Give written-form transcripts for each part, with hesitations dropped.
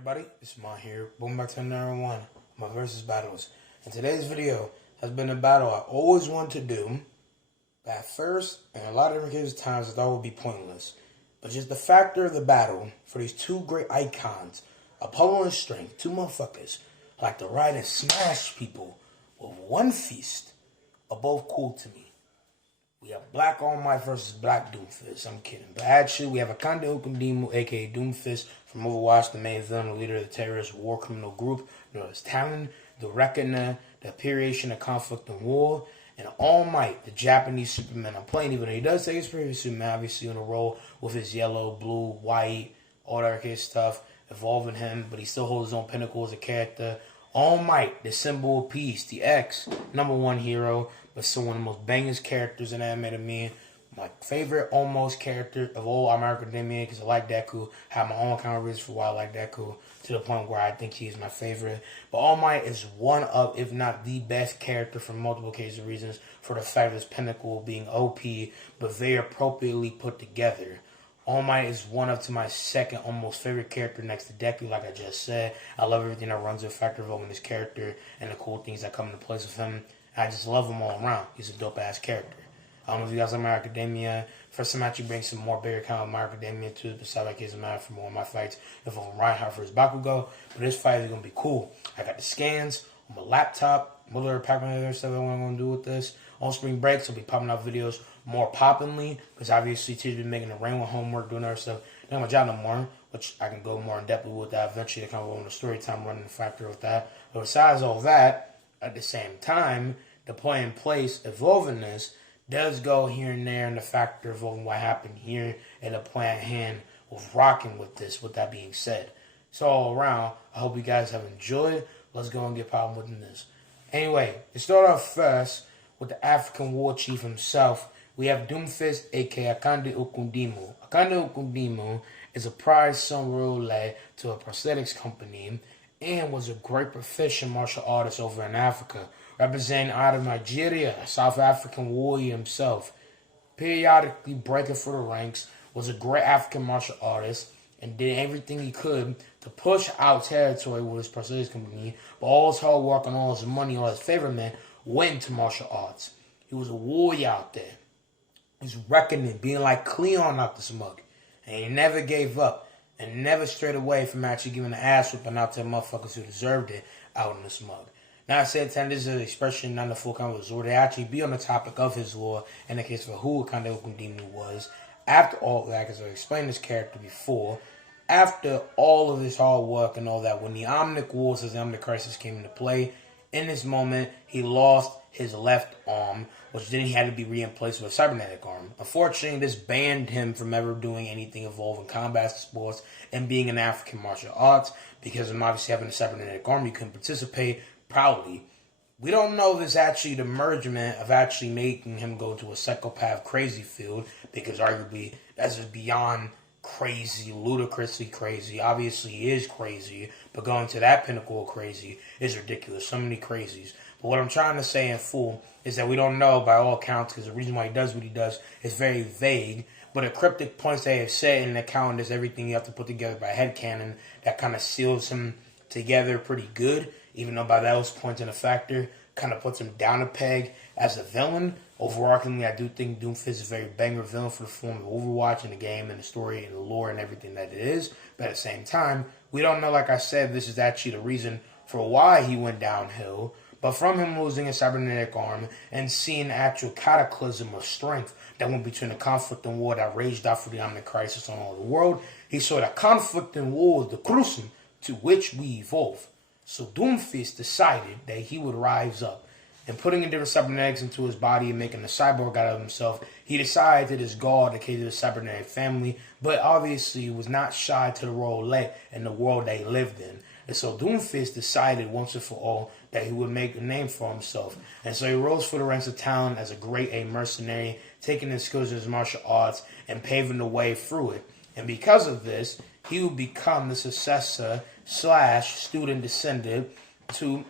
everybody, it's Ma here, going back to another one, my versus battles. And today's video has been a battle I always wanted to do, but at first, and a lot of different times, I thought it would be pointless. But just the factor of the battle for these two great icons, Apollo and Strength, two motherfuckers, like to ride and smash people with one feast, are both cool to me. We have Black All Might versus Black Doomfist. I'm kidding. But actually, we have a carnet, a.k.a. Doomfist, from Overwatch, the main villain, the leader of the terrorist war criminal group, known as Talon, the Reckoner, the Periation of Conflict and War, and All Might, the Japanese Superman. I'm playing, even though he does take his previous Superman, obviously, on a roll with his yellow, blue, white, all that kind of stuff, evolving him, but he still holds his own pinnacle as a character. All Might, the symbol of peace, the X, #1 hero, but still one of the most bangers characters in anime to me. My favorite almost character of all My Hero Academia, because I like Deku. I have my own kind of reasons for why I like Deku, to the point where I think he is my favorite. But All Might is one of, if not the best character for multiple cases of reasons, for the fact of his pinnacle being OP, but very appropriately put together. All Might is one of, to my second almost favorite character next to Deku, like I just said. I love everything that runs the factor of this character and the cool things that come into place with him. I just love him all around. He's a dope-ass character. I don't know if you guys like My Hero Academia. First time I actually bring some more bigger kind of My Hero Academia too, besides like his man for more of my fights. If I'm Reinhardt for his Bakugo. But this fight is going to be cool. I got the scans on my laptop. What other Pac-Man other stuff I'm going to do with this. On spring breaks, I'll be popping out videos more poppingly, because obviously teachers been making the rain with homework, doing other stuff. Not my job no more, which I can go more in depth with that eventually. To kind of go into story time, running the factor with that. But besides all that, at the same time, the play in place, evolving this, does go here and there in the factor of what happened here and the plan at hand with rocking with this, with that being said. So all around, I hope you guys have enjoyed. Let's go and get popping with this. Anyway, to start off first with the African war chief himself, we have Doomfist, aka Akande Okundimu. Akande Okundimu is a prize son led to a prosthetics company and was a great proficient martial artist over in Africa, representing out of Nigeria, a South African warrior himself. Periodically breaking through the ranks, was a great African martial artist, and did everything he could to push out territory with his prosthetics company, but all his hard work and all his money, all his favorite men, went to martial arts. He was a warrior out there. He's reckoning, being like Cleon out the smug. And he never gave up, and never strayed away from actually giving the ass whipping out to motherfuckers who deserved it out in the smug. Now I said this is an expression, not the full kind of lore. They actually be on the topic of his lore, in the case of who Akande Okundimu was. After all that, because I explained this character before, after all of his hard work and all that, when the Omnic Wars, his Omnic Crisis came into play, in this moment, he lost his left arm, which then he had to be replaced with a cybernetic arm. Unfortunately, this banned him from ever doing anything involving combat sports and being an African martial arts, because of him obviously having a cybernetic arm, you couldn't participate proudly. We don't know if it's actually the mergement of actually making him go to a psychopath crazy field, because arguably that's just beyond crazy, ludicrously crazy. Obviously he is crazy, but going to that pinnacle of crazy is ridiculous. So many crazies. But what I'm trying to say in full is that we don't know by all accounts, because the reason why he does what he does is very vague, but the cryptic points they have said in the account is everything you have to put together by headcanon that kind of seals him together pretty good, even though by those points in the factor kind of puts him down a peg as a villain. Overarchingly, I do think Doomfist is a very banger villain for the form of Overwatch in the game and the story and the lore and everything that it is. But at the same time, we don't know, like I said, this is actually the reason for why he went downhill. But from him losing a cybernetic arm and seeing the actual cataclysm of strength that went between the conflict and war that raged out for the Omnic Crisis on all the world, he saw that conflict and war was the crucible to which we evolve. So Doomfist decided that he would rise up. And putting in different cybernetics into his body and making a cyborg out of himself, he decided to discard the case of the cybernetic family, but obviously was not shy to the role let in the world that he lived in. And so Doomfist decided once and for all that he would make a name for himself. And so he rose for the ranks of talent as a grade A mercenary, taking his skills in his martial arts and paving the way through it. And because of this, he would become the successor / student descendant to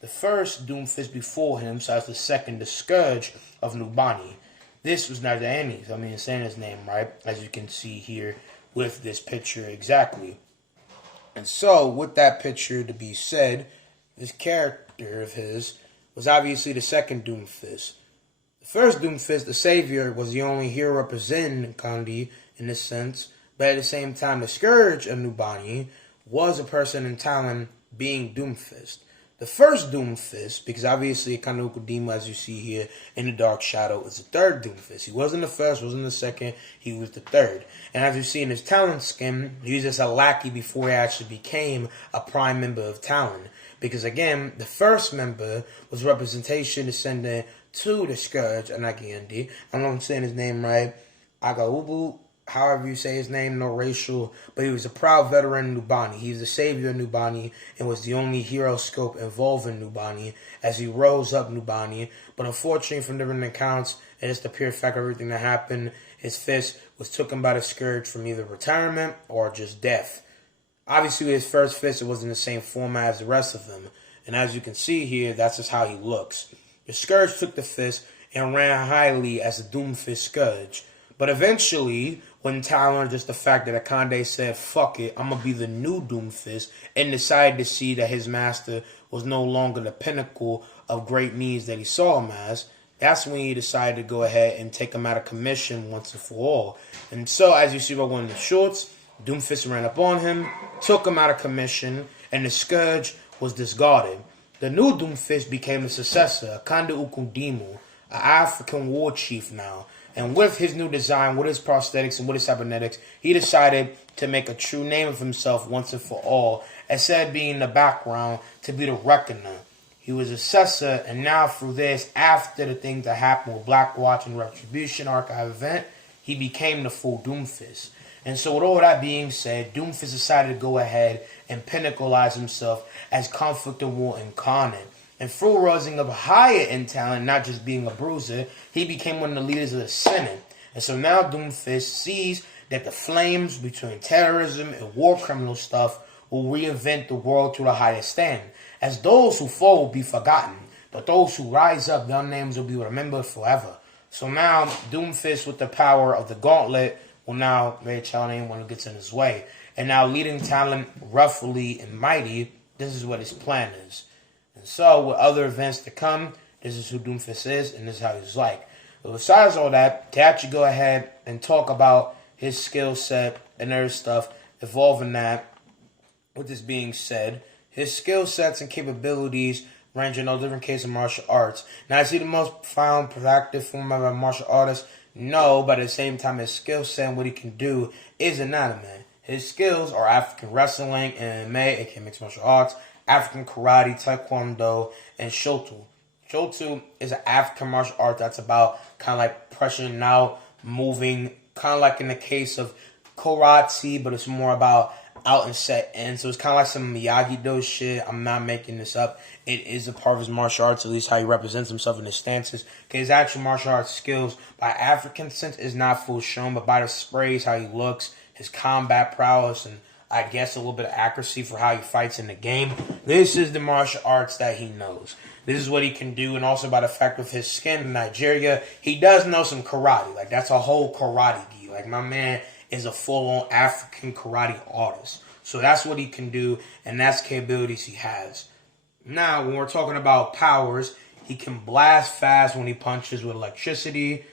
the first Doomfist before him, so as the second, the Scourge of Nubani. This was Najaani, I mean, saying his name right, as you can see here with this picture exactly. And so, with that picture to be said, this character of his was obviously the second Doomfist. The first Doomfist, the Savior, was the only hero representing Kandi in this sense, but at the same time, the Scourge of Nubani was a person in Talon being Doomfist. The first Doomfist, because obviously Akanda Ukudima, as you see here in the Dark Shadow, is the third Doomfist. He wasn't the first, wasn't the second, he was the third. And as you see in his Talon skin, he was just a lackey before he actually became a prime member of Talon. Because again, the first member was representation descendant to the Scourge, Anakiendi. I don't know if I'm saying his name right. Agaubu, however you say his name, no racial, but he was a proud veteran Nubani. He was the savior of Nubani and was the only hero scope involved in Nubani as he rose up Nubani. But unfortunately, from different accounts, and it's the pure fact of everything that happened, his fist was taken by the Scourge from either retirement or just death. Obviously, with his first fist, it wasn't the same format as the rest of them. And as you can see here, that's just how he looks. The Scourge took the fist and ran highly as the Doomfist Scourge. But eventually, when Talon, just the fact that Akande said, fuck it, I'm going to be the new Doomfist, and decided to see that his master was no longer the pinnacle of great needs that he saw him as, that's when he decided to go ahead and take him out of commission once and for all. And so, as you see by one of the shorts, Doomfist ran up on him, took him out of commission, and the Scourge was discarded. The new Doomfist became the successor, Akande Ukundimu, an African war chief now. And with his new design, with his prosthetics, and with his cybernetics, he decided to make a true name of himself once and for all, instead of being in the background to be the reckoner. He was a successor, and now through this, after the things that happened with Blackwatch and Retribution Archive event, he became the full Doomfist. And so with all that being said, Doomfist decided to go ahead and pinnacleize himself as Conflict and War incarnate. And through rising up higher in talent, not just being a bruiser, he became one of the leaders of the Senate. And so now Doomfist sees that the flames between terrorism and war criminal stuff will reinvent the world to the highest standard. As those who fall will be forgotten, but those who rise up, their names will be remembered forever. So now Doomfist, with the power of the gauntlet, will now make challenge anyone who gets in his way. And now leading talent roughly and mighty, this is what his plan is. And so with other events to come, this is who Doomfist is, and this is how he's like. But besides all that, to actually go ahead and talk about his skill set and other stuff involving that, with this being said, his skill sets and capabilities range in all different cases of martial arts. Now, is he the most profound, productive form of a martial artist? No, but at the same time, his skill set and what he can do is anatomy. His skills are African wrestling, MMA, aka mixed martial arts, African karate, taekwondo, and shoto. Shoto is an African martial art that's about kind of like pressing out, moving, kind of like in the case of karate, but it's more about out and set in. So it's kind of like some Miyagi-Do shit. I'm not making this up. It is a part of his martial arts, at least how he represents himself in his stances. Okay, his actual martial arts skills, by African sense, is not full shown, but by the sprays, how he looks, his combat prowess, and I guess a little bit of accuracy for how he fights in the game. This is the martial arts that he knows. This is what he can do, and also by the fact of his skin in Nigeria, he does know some karate. Like, that's a whole karate gi. Like, my man is a full-on African karate artist. So that's what he can do, and that's capabilities he has. Now, when we're talking about powers, he can blast fast when he punches with electricity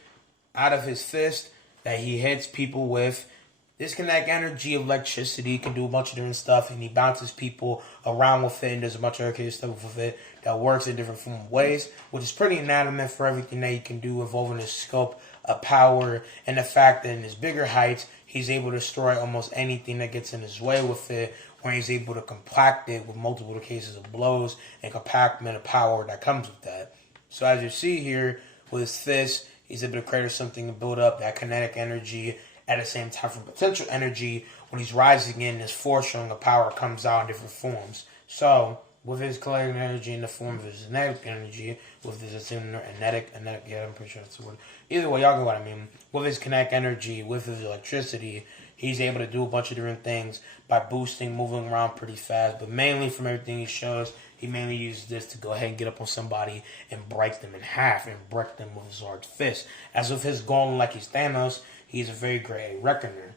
out of his fist that he hits people with. This kinetic energy of electricity can do a bunch of different stuff, and he bounces people around with it, and there's a bunch of other stuff with it that works in different form of ways, which is pretty inanimate for everything that he can do involving his scope of power, and the fact that in his bigger heights, he's able to destroy almost anything that gets in his way with it, where he's able to compact it with multiple cases of blows and compactment of power that comes with that. So as you see here, with his fist, he's able to create something to build up that kinetic energy at the same time from potential energy. When he's rising in, this force showing of power comes out in different forms. So with his kinetic energy in the form of his kinetic energy, with his kinetic, yeah, I'm pretty sure that's the word. Either way, y'all get what I mean. With his kinetic energy, with his electricity, he's able to do a bunch of different things by boosting, moving around pretty fast. But mainly from everything he shows, he mainly uses this to go ahead and get up on somebody and break them in half and break them with his large fist. As with his golem like he's Thanos, he's a very great reckoner.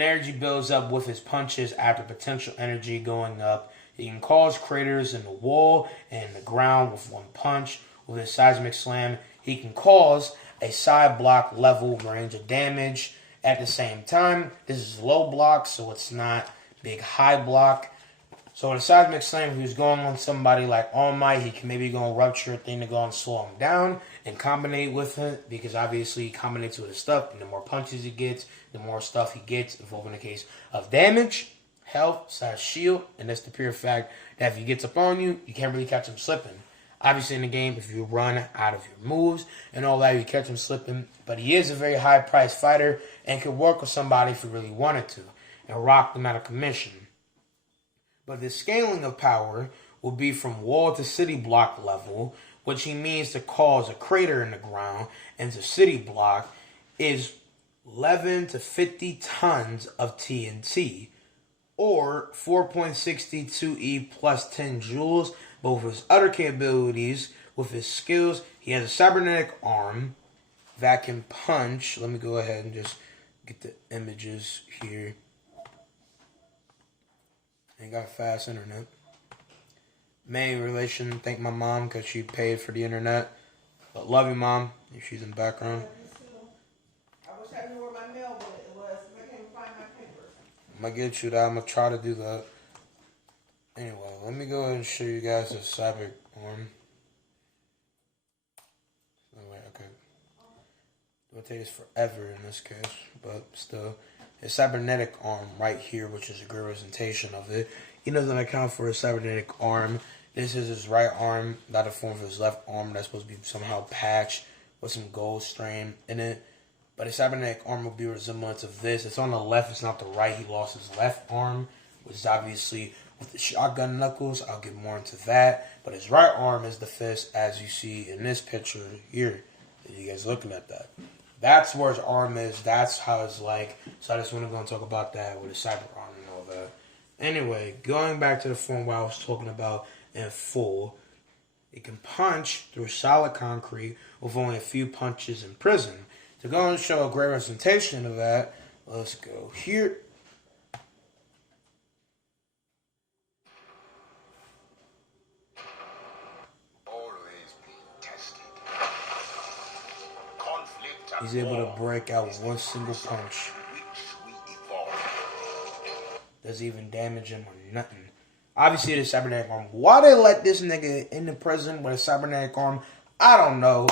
energy builds up with his punches after potential energy going up. He can cause craters in the wall and the ground with one punch. With his seismic slam, he can cause a side block level range of damage. At the same time, this is low block, so it's not big high block. So with a seismic slam, if he was going on somebody like All Might, he can maybe go and rupture a thing to go and slow him down and combinate with it, because obviously he combinates with his stuff, and the more punches he gets, the more stuff he gets, involving the case of damage, health, /shield, and that's the pure fact that if he gets up on you, you can't really catch him slipping. Obviously in the game, if you run out of your moves and all that, you catch him slipping. But he is a very high-priced fighter and could work with somebody if he really wanted to and rock them out of commission. But the scaling of power will be from wall to city block level, which he means to cause a crater in the ground, and to city block is 11 to 50 tons of TNT, or 4.62E plus 10 joules. But with his other capabilities, with his skills, he has a cybernetic arm that can punch. Let me go ahead and just get the images here. Ain't got fast internet. Main relation, thank my mom because she paid for the internet. But love you, Mom, if she's in the background. I wish I knew where my mail was. I can't find my papers. I'm going to get you that. I'm going to try to do that. Anyway, let me go ahead and show you guys the cyber arm. Oh, wait, okay. It'll take us forever in this case, but still. His cybernetic arm right here, which is a good representation of it. He doesn't account for his cybernetic arm. This is his right arm, not a form of his left arm. That's supposed to be somehow patched with some gold strain in it. But his cybernetic arm will be resemblance of this. It's on the left, it's not the right. He lost his left arm, which is obviously with the shotgun knuckles. I'll get more into that. But his right arm is the fist, as you see in this picture here. You guys looking at that. That's where his arm is. That's how it's like. So I just want to go and talk about that with his cyber arm and all that. Anyway, going back to the form what I was talking about in full. It can punch through solid concrete with only a few punches in prison. To go and show a great representation of that, let's go here. He's able to break out with one single punch. Doesn't even damage him or nothing. Obviously, the cybernetic arm. Why they let this nigga in the prison with a cybernetic arm, I don't know.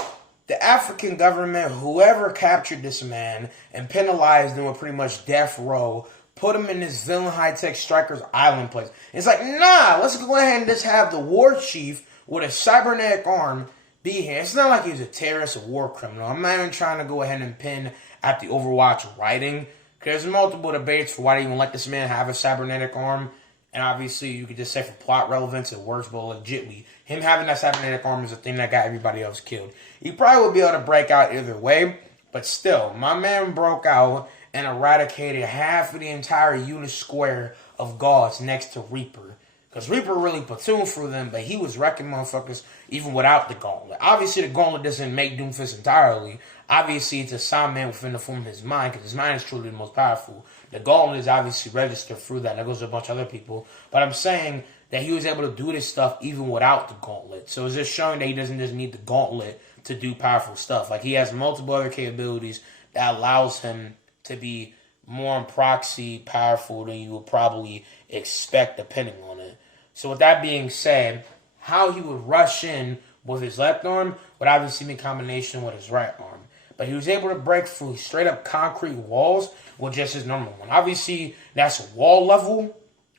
The African government, whoever captured this man and penalized him with pretty much death row, put him in this villain high-tech strikers island place. It's like, nah, let's go ahead and just have the war chief with a cybernetic arm be here. It's not like he's a terrorist or war criminal. I'm not even trying to go ahead and pin at the Overwatch writing. There's multiple debates for why they even let this man have a cybernetic arm. And obviously, you could just say for plot relevance, it works, but legitly, him having that cybernetic arm is the thing that got everybody else killed. He probably would be able to break out either way, but still, my man broke out and eradicated half of the entire unit square of gods next to Reaper. Because Reaper really platooned for them, but he was wrecking motherfuckers even without the gauntlet. Obviously, the gauntlet doesn't make Doomfist entirely. Obviously, it's a sound man within the form of his mind, because his mind is truly the most powerful. The gauntlet is obviously registered through that. That goes to a bunch of other people. But I'm saying that he was able to do this stuff even without the gauntlet. So it's just showing that he doesn't just need the gauntlet to do powerful stuff. Like, he has multiple other capabilities that allows him to be more in proxy powerful than you would probably expect depending on it. So with that being said, how he would rush in with his left arm would obviously be in combination with his right arm. But he was able to break through straight up concrete walls with just his normal one. Obviously, that's a wall level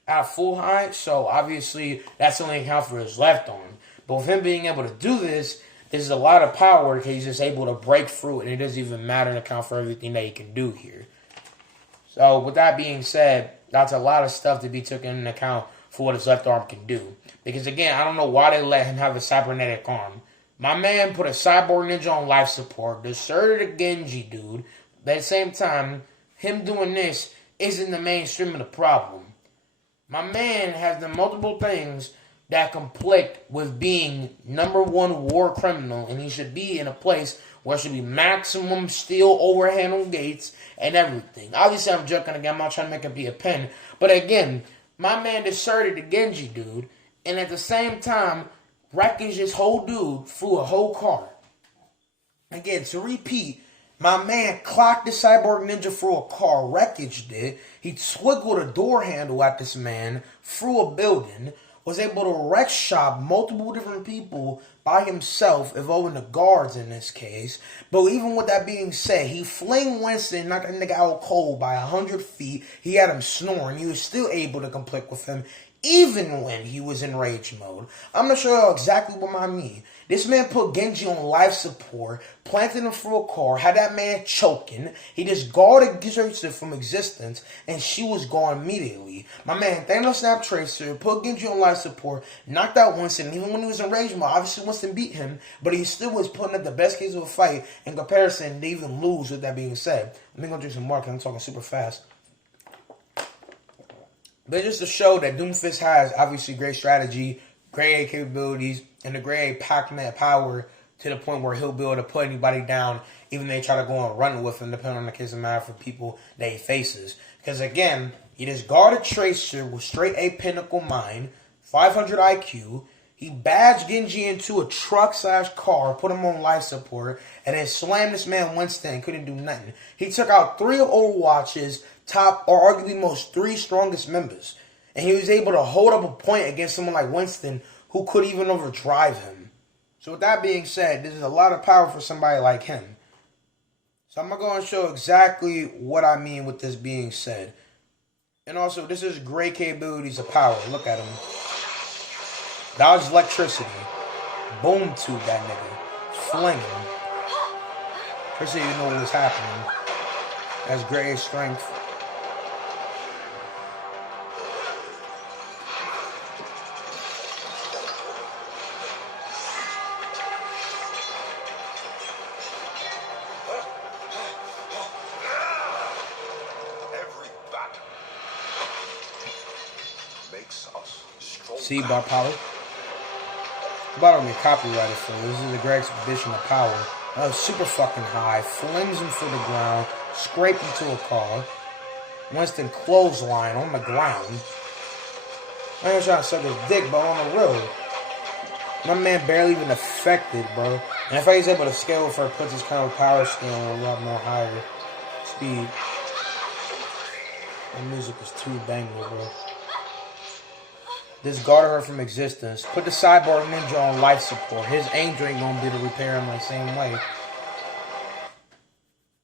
at full height, so obviously that's only account for his left arm. But with him being able to do this, this is a lot of power because he's just able to break through it, and it doesn't even matter to account for everything that he can do here. So with that being said, that's a lot of stuff to be taken into account for what his left arm can do. Because again, I don't know why they let him have a cybernetic arm. My man put a cyborg ninja on life support, deserted a Genji dude, but at the same time, him doing this isn't the mainstream of the problem. My man has done multiple things that conflict with being #1 war criminal, and he should be in a place where it should be maximum steel overhand on gates and everything. Obviously, I'm joking again. I'm not trying to make it be a pen. But again, my man deserted the Genji dude, and at the same time, wrecking this whole dude through a whole car. Again, to repeat, my man clocked the Cyborg Ninja through a car, wreckage did. He twiggled a door handle at this man through a building, was able to wreck shop multiple different people by himself, involving the guards in this case. But even with that being said, he fling Winston, knocked that nigga out cold by 100 feet. He had him snoring. He was still able to complete with him, even when he was in rage mode. I'm not sure exactly what I mean. This man put Genji on life support, planted him through a car, had that man choking. He just guarded Tracer from existence, and she was gone immediately. My man Thanos snapped Tracer, put Genji on life support, knocked out Winston. Even when he was in rage mode, obviously Winston beat him, but he still was putting up the best case of a fight. In comparison, they even lose. With that being said, let me go drink some more because I'm talking super fast. But just to show that Doomfist has obviously great strategy, great A capabilities, and a great carnet power to the point where he'll be able to put anybody down, even if they try to go and run with him, depending on the case of matter for people that he faces. Because again, he just guarded Tracer with straight A pinnacle mind, 500 IQ. He badged Genji into a truck/car, put him on life support, and then slammed this man Winston. Couldn't do nothing. He took out 3 of Overwatch's top, or arguably most 3 strongest members. And he was able to hold up a point against someone like Winston, who could even overdrive him. So with that being said, this is a lot of power for somebody like him. So I'm going to go and show exactly what I mean with this being said. And also, this is great capabilities of power. Look at him. Dodge electricity. Boom tube that nigga. Fling him. First you know what's happening. That's great strength. See bar power. About to get copyrighted for this. This is a great exhibition of power. That was super fucking high. Flings him to the ground. Scraped into a car. Winston clothesline on the ground. I ain't trying to suck his dick, but on the road. My man barely even affected, bro. And if he's able to scale for it, puts his kind of power scale a lot more higher speed. The music is too banging, bro. This guarded her from existence. Put the Cyborg Ninja on life support. His angel ain't gonna be able to repair him the same way.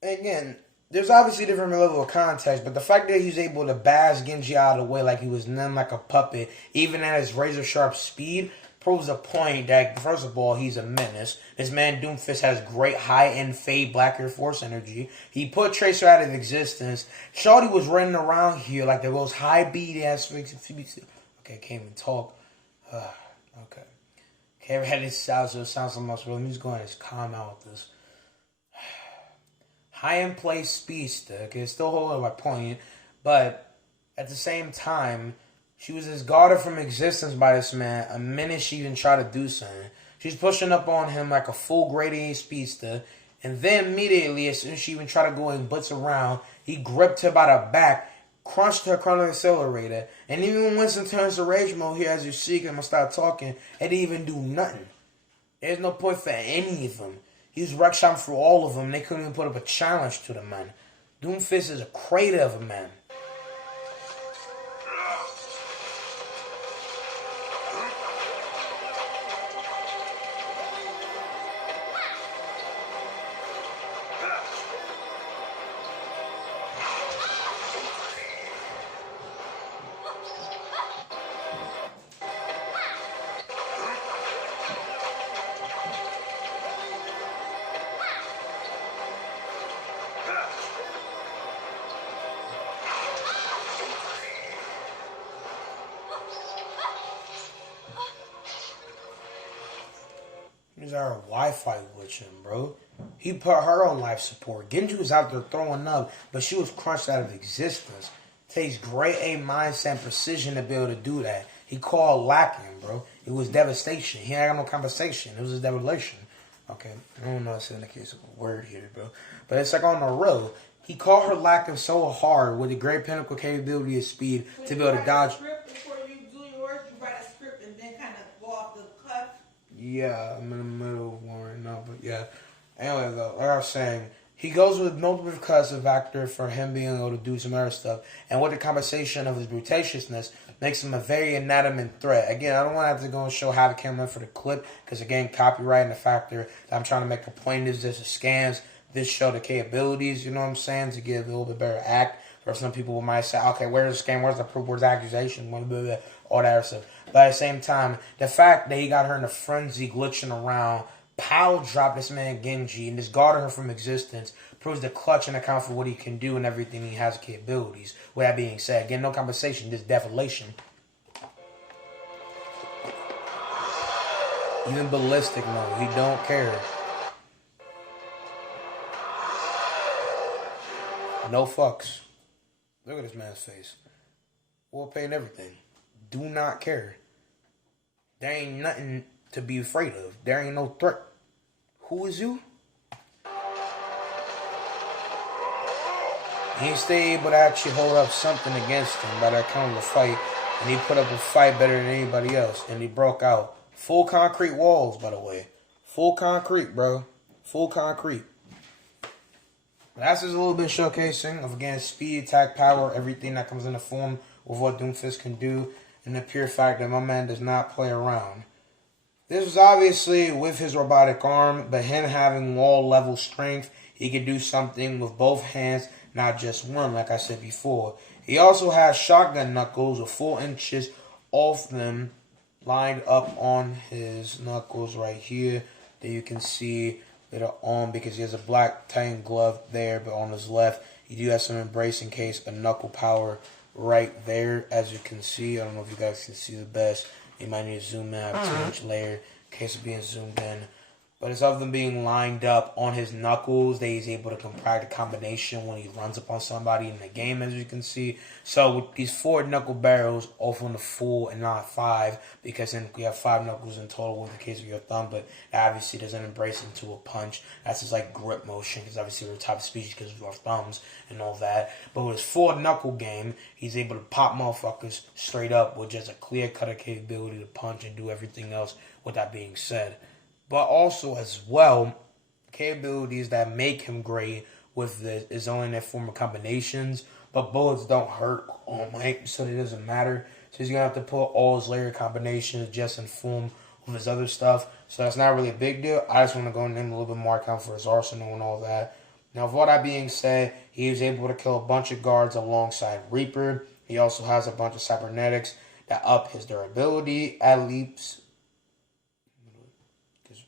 Again, there's obviously different level of context, but the fact that he's able to bash Genji out of the way like he was none like a puppet, even at his razor sharp speed, proves a point that, first of all, he's a menace. This man Doomfist has great high-end fade Black Air Force energy. He put Tracer out of existence. Shawty was running around here like the most high-beat ass. Okay, can't even talk. Okay. Okay, I had this sound, so it sounds so much. Let me just go ahead and calm out with this. High-end play speedster. Okay, still holding my point. But at the same time, she was just guarded from existence by this man a minute she even tried to do something. She's pushing up on him like a full grade A speedster. And then immediately, as soon as she even tried to go and butts around, he gripped her by the back, crunched her chrono accelerator, and even when Winston turns to rage mode here, as you see, I'm gonna start talking, it didn't even do nothing. There's no point for any of them. He's wreck shot for all of them. They couldn't even put up a challenge to the man. Doomfist is a crater of a man. These are Wi-Fi glitching, bro. He put her on life support. Genji was out there throwing up, but she was crunched out of existence. Takes great A mindset and precision to be able to do that. He called lacking, bro. It was devastation. He ain't got no compensation. It was a devastation. Okay, I don't know if it's in the case of a word here, bro. But it's like on the road. He caught her lacking so hard with the great pinnacle capability of speed to be able to dodge. Script before you do yours, you write a script and then kind of go off the cuff. Yeah, I'm in the middle of one right now, but yeah. Anyway, though, like I was saying, he goes with multiple recursive factor for him being able to do some other stuff. And with the compensation of his brutatiousness, makes him a very inanimate threat. Again, I don't want to have to go and show how the camera for the clip, because again, copyright and the factor that I'm trying to make a point is this scams. This show the capabilities, you know what I'm saying, to give a little bit better act. Or some people might say, okay, where's the scam, where's the proof, where's the accusation, all that other stuff. But at the same time, the fact that he got her in a frenzy, glitching around, pile dropped this man Genji, and discarded her from existence, proves the clutch and account for what he can do and everything he has capabilities. With that being said, again, no compensation, just deflation. Even ballistic mode, he don't care. No fucks. Look at this man's face. War paint everything. Do not care. There ain't nothing to be afraid of. There ain't no threat. Who is you? He stayed able to actually hold up something against him by that kind of a fight. And he put up a fight better than anybody else. And he broke out. Full concrete walls, by the way. Full concrete, bro. Full concrete. That's just a little bit showcasing of, again, speed, attack, power, everything that comes in the form of what Doomfist can do, and the pure fact that my man does not play around. This was obviously with his robotic arm, but him having wall-level strength, he could do something with both hands, not just one, like I said before. He also has shotgun knuckles with 4 inches off them lined up on his knuckles right here that you can see that are on, because he has a black titan glove there, but on his left he do have some embrace in case a knuckle power right there, as you can see. I don't know if you guys can see the best. You might need to zoom in, 2-inch layer in case of being zoomed in. But it's of them being lined up on his knuckles that he's able to contract a combination when he runs up on somebody in the game, as you can see. So with these 4 knuckle barrels off on the full and not 5, because then we have 5 knuckles in total with the case of your thumb, but that obviously doesn't embrace into a punch. That's just like grip motion, because obviously we're a type of species because of our thumbs and all that. But with his 4 knuckle game, he's able to pop motherfuckers straight up with just a clear cutter capability to punch and do everything else, with that being said. But also, as well, capabilities that make him great with is only in their form of combinations. But bullets don't hurt on Mike, so it doesn't matter. So he's going to have to put all his layer combinations just in form of his other stuff. So that's not really a big deal. I just want to go and name a little bit more account for his arsenal and all that. Now, with all that being said, he was able to kill a bunch of guards alongside Reaper. He also has a bunch of cybernetics that up his durability at leaps.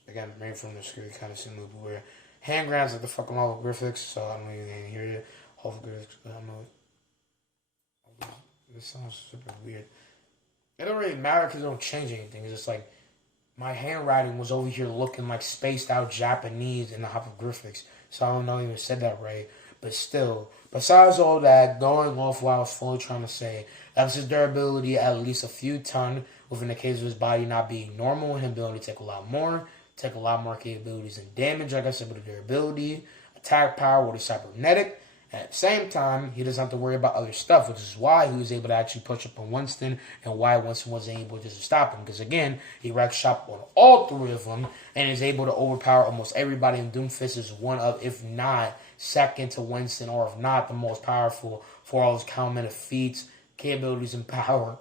Again, maybe from the screen, kind of seem a little weird. Hand grenades like the fucking holographics, so I don't know if you can hear it. Holographics, I don't know. This sounds super weird. It don't really matter because it don't change anything. It's just like my handwriting was over here looking like spaced out Japanese in the hieroglyphics, so I don't know if I even said that right. But still, besides all that, going off what I was fully trying to say, that's his durability at least a few ton, within the case of his body not being normal and him being able to take a lot more. Take a lot more capabilities and damage, like I said, with the durability, attack power with the cybernetic. And at the same time, he doesn't have to worry about other stuff, which is why he was able to actually push up on Winston and why Winston wasn't able just to stop him. Because again, he wrecked shop on all 3 of them and is able to overpower almost everybody. And Doomfist is one of, if not second to Winston, or if not the most powerful for all his countermeasure feats, capabilities, and power.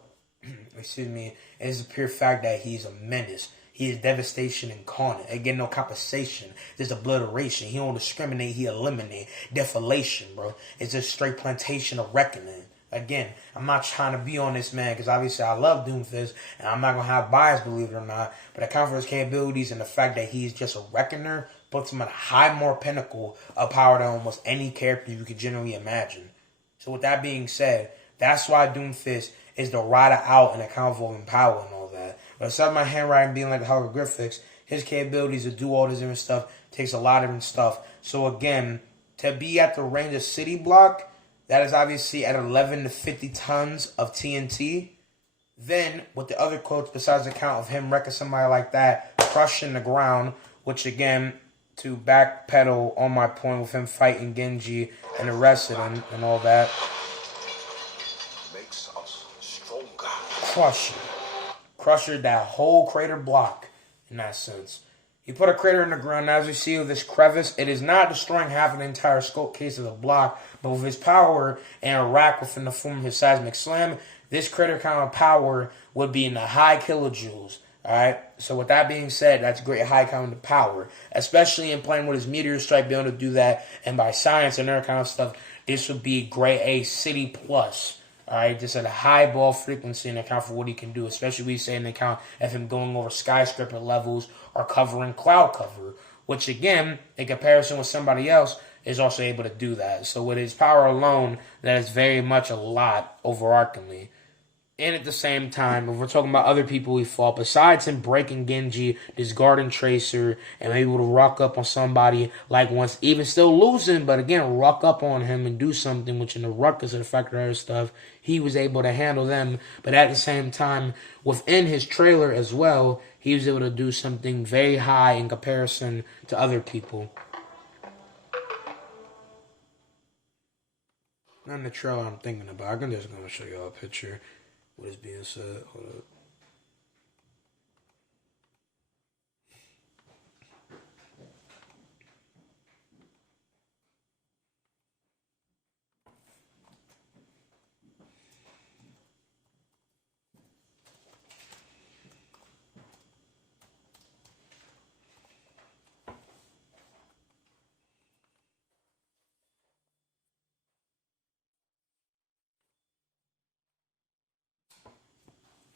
Excuse me. And it's a pure fact that he's a menace. He is devastation incarnate. Again, no compensation. There's obliteration. He don't discriminate. He eliminate. Deflation, bro. It's just straight plantation of reckoning. Again, I'm not trying to be on this man because obviously I love Doomfist and I'm not going to have bias, believe it or not. But account for his capabilities and the fact that he's just a reckoner puts him at a high more pinnacle of power than almost any character you could generally imagine. So with that being said, that's why Doomfist is the rider out and account for him power and all that. But aside my handwriting being like the hieroglyphics, his capabilities to do all this different stuff takes a lot of different stuff. So again, to be at the range of City Block, that is obviously at 11 to 50 tons of TNT. Then, with the other quotes, besides the count of him wrecking somebody like that, crushing the ground which again, to backpedal on my point with him fighting Genji and the rest of them and all that. Makes us stronger. Crusher that whole crater block in that sense. He put a crater in the ground. As we see with this crevice, it is not destroying half of the entire scope case of the block, but with his power and a rack within the form of his seismic slam, this crater count of power would be in the high kilojoules. Alright, so with that being said, that's great high count of power, especially in playing with his meteor strike, being able to do that, and by science and other kind of stuff, this would be grade A city plus. Alright, just at a high ball frequency and account for what he can do, especially we say in the account of him going over skyscraper levels or covering cloud cover, which again, in comparison with somebody else, is also able to do that. So with his power alone, that is very much a lot overarchingly. And at the same time, if we're talking about other people he fought, besides him breaking Genji, this Garden Tracer, and able to rock up on somebody like once, even still losing, but again, rock up on him and do something, which in the ruckus and effect of other stuff, he was able to handle them. But at the same time, within his trailer as well, he was able to do something very high in comparison to other people. Not the trailer I'm thinking about. I'm just going to show y'all a picture. What is being said? Hold up.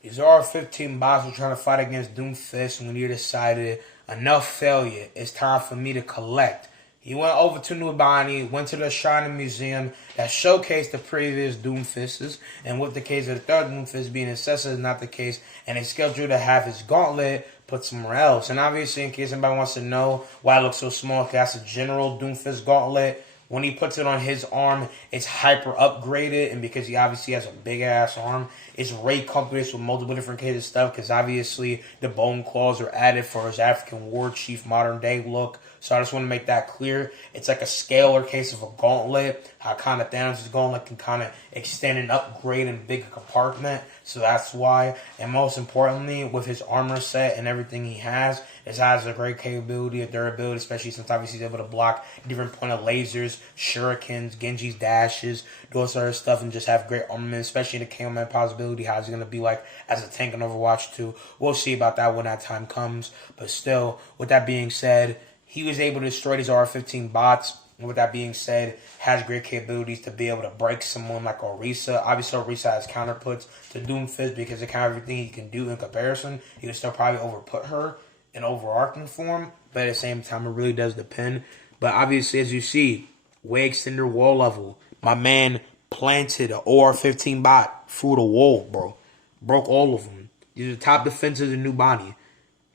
These R-15 bots were trying to fight against Doomfist, and when he decided, enough failure, it's time for me to collect. He went over to New Bonnie, went to the Shining Museum that showcased the previous Doomfists, and with the case of the third Doomfist being incessant is not the case, and it's scheduled to have his gauntlet put somewhere else. And obviously, in case anybody wants to know why it looks so small, that's a general Doomfist gauntlet. When he puts it on his arm, it's hyper upgraded, and because he obviously has a big ass arm, it's Ray Compass with multiple different cases of stuff, because obviously the bone claws are added for his African war chief modern day look. So I just want to make that clear. It's like a scalar case of a gauntlet. How kind of Thanos' gauntlet can kind of extend and upgrade in a bigger compartment. So that's why. And most importantly, with his armor set and everything he has, it has a great capability of durability, especially since obviously he's able to block different point of lasers, shurikens, Genji's dashes, do all sort of stuff, and just have great armament, especially in the KO Man possibility. How's he going to be like as a tank in Overwatch 2? We'll see about that when that time comes. But still, with that being said, he was able to destroy these R-15 bots. And with that being said, has great capabilities to be able to break someone like Orisa. Obviously, Orisa has counterputs to Doomfist because of kind of everything he can do in comparison. He would still probably overput her in overarching form, but at the same time, it really does depend. But obviously, as you see, way extender wall level. My man planted an OR-15 bot through the wall, bro. Broke all of them. These are the top defenses in New Bonnie.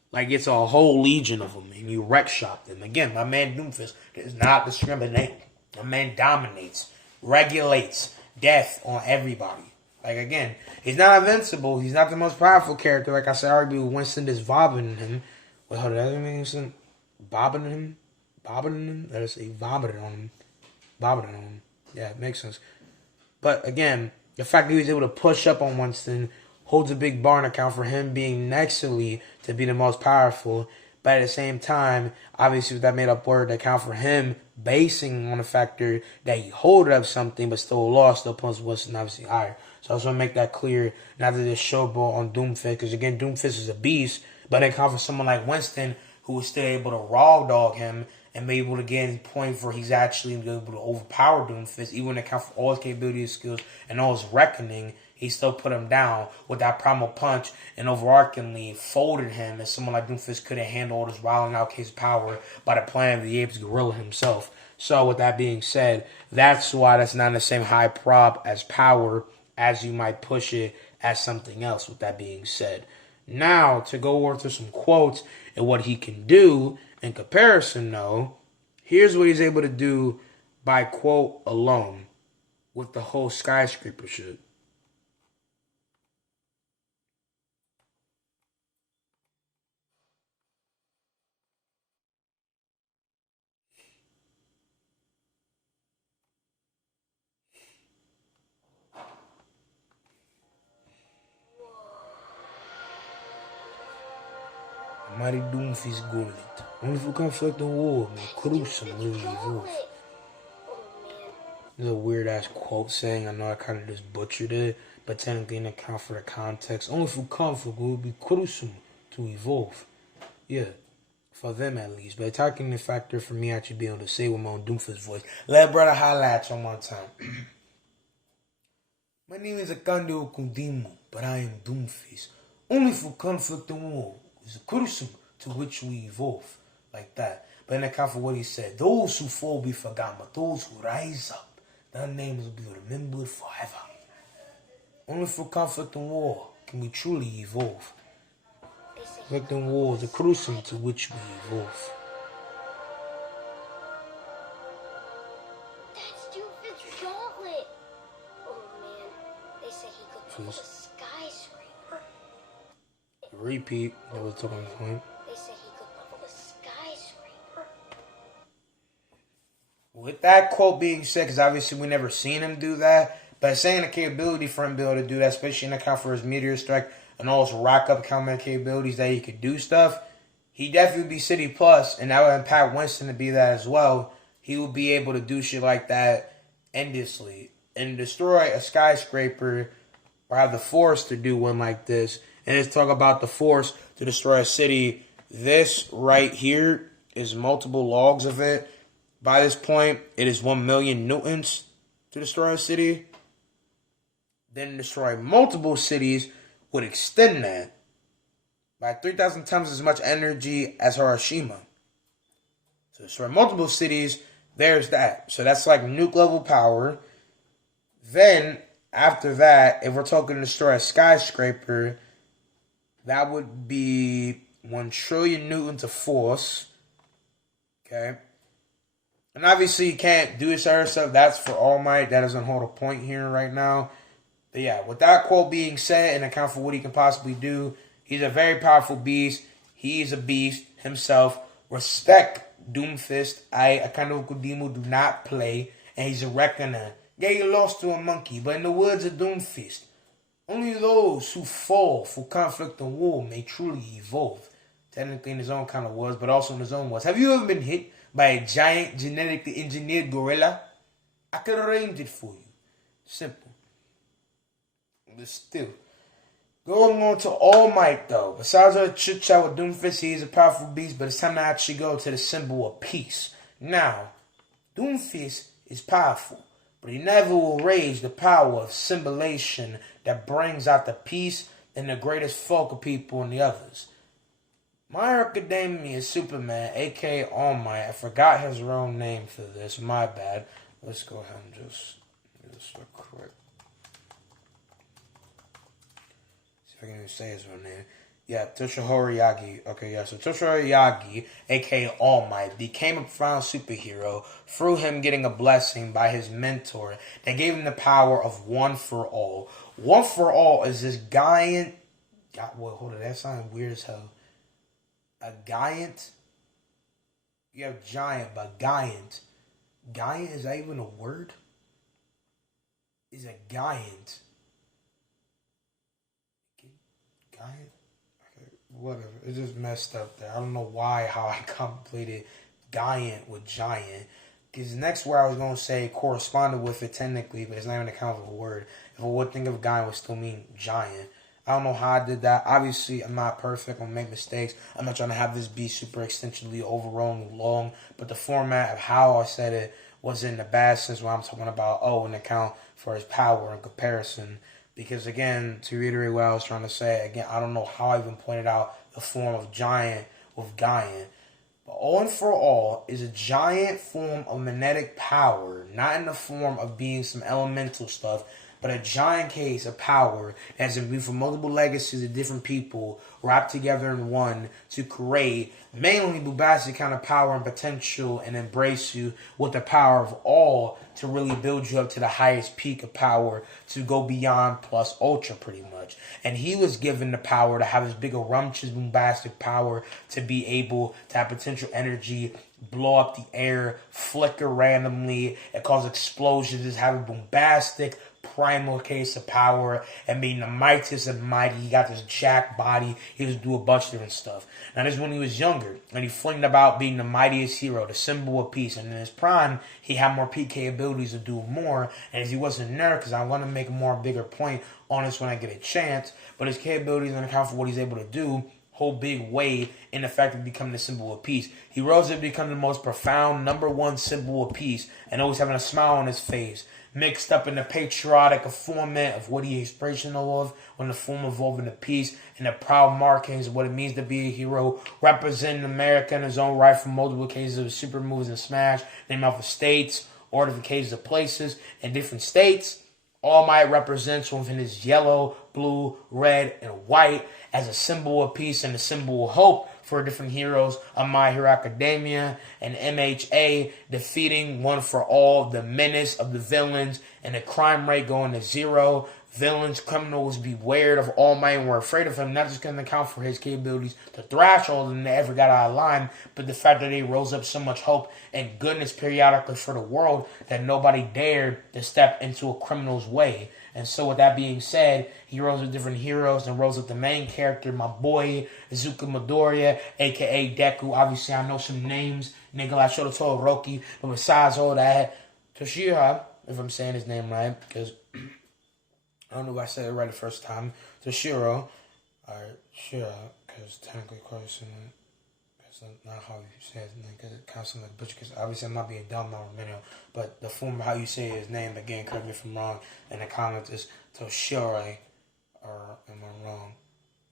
Like, it's a whole legion of them, and you wreck shop them. Again, my man Doomfist does not discriminate. My man dominates, regulates death on everybody. Like, again, he's not invincible. He's not the most powerful character. Like I said, arguably Winston is vomiting him. Wait, hold on, that mean something? Bobbing him? Bobbing him? Let's say vomiting on him. Bobbing on him. Yeah, it makes sense. But, again, the fact that he was able to push up on Winston holds a big bar in account for him being nextly to be the most powerful. But at the same time, obviously with that made up word, that account for him basing on the factor that he holded up something but still lost the opponent's Winston obviously higher. So I just want to make that clear, not that this showboat on Doomfist, because again, Doomfist is a beast, but it account for someone like Winston who was still able to raw dog him and be able to get a point where he's actually able to overpower Doomfist, even when it account for all his capabilities, skills, and all his reckoning. He still put him down with that primal punch and overarchingly folded him, as someone like Doomfist couldn't handle all this wilding out case power by the Planet of the Apes gorilla himself. So with that being said, that's why that's not the same high prop as power as you might push it as something else, with that being said. Now, to go over to some quotes and what he can do in comparison, though, here's what he's able to do by quote alone with the whole skyscraper shit. Mighty Doomfist Gullet. Only for conflict and war, man. Crucial, really evolve. There's a weird ass quote saying, I know I kind of just butchered it, but technically in account for the context, only for conflict will be crucial to evolve. Yeah, for them at least. But attacking the factor for me actually being able to say with my own Doomfist voice. Let brother highlight on one time. My name is Akande Okundimu, but I am Doomfist. Only for conflict and war is crucial to which we evolve. Like that. But in account for what he said, those who fall be forgotten, but those who rise up, their names will be remembered forever. Only through conflict and war can we truly evolve. Conflict and war is the crucible to which we evolve. That's Doomfist's gauntlet. Oh man, they say he could level a skyscraper. Repeat, that was talking point. They say he could level a skyscraper. With that quote being said, because obviously we never seen him do that, but saying the capability for him to be able to do that, especially in account for his meteor strike and all his rock up combat capabilities that he could do stuff, he definitely would be City Plus, and that would impact Winston to be that as well. He would be able to do shit like that endlessly and destroy a skyscraper or have the force to do one like this. And let's talk about the force to destroy a city. This right here is multiple logs of it. By this point, it is 1 million newtons to destroy a city. Then destroy multiple cities would extend that by 3,000 times as much energy as Hiroshima. So destroy multiple cities, there's that. So that's like nuke level power. Then, after that, if we're talking destroy a skyscraper, that would be 1 trillion newtons of force. Okay. And obviously, you can't do this other stuff. That's for All Might. That doesn't hold a point here right now. But yeah, with that quote being said and account for what he can possibly do, he's a very powerful beast. He is a beast himself. Respect Doomfist. Akande Okudimu do not play. And he's a reckoner. Yeah, he lost to a monkey. But in the words of Doomfist, only those who fall for conflict and war may truly evolve. Technically in his own kind of words, but also in his own words. Have you ever been hit by a giant genetically engineered gorilla? I could arrange it for you. Simple. But still. Going on to All Might though. Besides our chit chat with Doomfist, he is a powerful beast, but it's time to actually go to the symbol of peace. Now, Doomfist is powerful, but he never will raise the power of symbolization that brings out the peace and the greatest folk of people in the others. My Academia is Superman, aka All Might. I forgot his real name for this. My bad. Let's go ahead and just do this real quick. See if I can even say his real name. Yeah, Toshihiro Yagi. Okay, yeah, so Toshihiro Yagi, aka All Might, became a profound superhero through him getting a blessing by his mentor that gave him the power of One for All. One for All is this giant... hold on, that sounds weird as hell. A giant? You have giant, but giant. Giant, is that even a word? Is a giant. Giant? Okay, whatever. It's just messed up there. I don't know how I contemplated giant with giant. Because the next word I was going to say corresponded with it technically, but it's not even a count of a word. If I would think of giant, it would still mean giant. I don't know how I did that. Obviously, I'm not perfect. I'm going to make mistakes. I'm not trying to have this be super extensionally overrun long. But the format of how I said it wasn't in the bad sense when I'm talking about, an account for his power in comparison. Because, again, to reiterate what I was trying to say, again, I don't know how I even pointed out the form of giant with giant. But All and for All is a giant form of magnetic power, not in the form of being some elemental stuff, but a giant case of power that has been from multiple legacies of different people wrapped together in one to create mainly bombastic kind of power and potential and embrace you with the power of all to really build you up to the highest peak of power to go beyond plus ultra pretty much. And he was given the power to have this bigger rumchous bombastic power to be able to have potential energy blow up the air, flicker randomly, and cause explosions, just have a bombastic primal case of power and being the mightiest of mighty. He got this jacked body. He was do a bunch of different stuff. Now this is when he was younger, and he flinged about being the mightiest hero, the symbol of peace. And in his prime, he had more PK abilities to do more. And if he wasn't nerd, because I want to make a more bigger point on this when I get a chance, but his capabilities and account for what he's able to do hold big weight in the fact of becoming the symbol of peace. He rose to become the most profound #1 symbol of peace, and always having a smile on his face, mixed up in the patriotic format of what he is inspirational of, when the form evolved into peace, and the proud markings of what it means to be a hero, representing America in his own right from multiple cases of super moves and smash, named off of states, or different cases of places in different states. All Might represents within his yellow, blue, red, and white as a symbol of peace and a symbol of hope for different heroes of My Hero Academia and MHA, defeating one for all the menace of the villains and the crime rate going to 0. Villains, criminals beware of All Might and were afraid of him, not just going to account for his capabilities to thrash all of them that ever got out of line, but the fact that he rose up so much hope and goodness periodically for the world that nobody dared to step into a criminal's way. And so with that being said, he rose with different heroes and rose with the main character, my boy, Izuku Midoriya, a.k.a. Deku. Obviously, I know some names, nigga like Shoto Todoroki, but besides all that, Toshihara, if I'm saying his name right, because I don't know if I said it right the first time, Toshiro, or Shira, because technically, of course, that's not how you say his name, because it counts like butcher, because obviously I'm not being dumb or minnow, but the form of how you say his name, again, correct me if I'm wrong, in the comments is Toshiro, or am I wrong?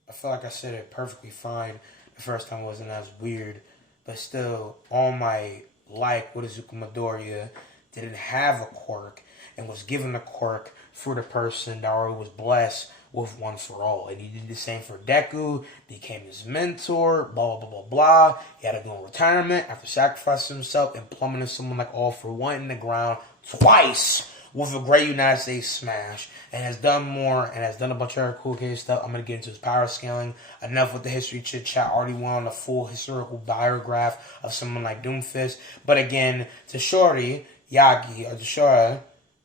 I feel like I said it perfectly fine the first time, it wasn't as weird, but still, all my like with Izuku Midoriya didn't have a quirk, and was given a quirk for the person that already was blessed with one for all. And he did the same for Deku, became his mentor, blah, blah, blah, blah, blah. He had to go in retirement after sacrificing himself and plummeting someone like All For One in the ground twice with a great United States smash. And has done more and has done a bunch of other cool case stuff. I'm going to get into his power scaling. Enough with the history chit chat. Already went on a full historical biograph of someone like Doomfist. But again, to Shorty, Yagi, or to Shora,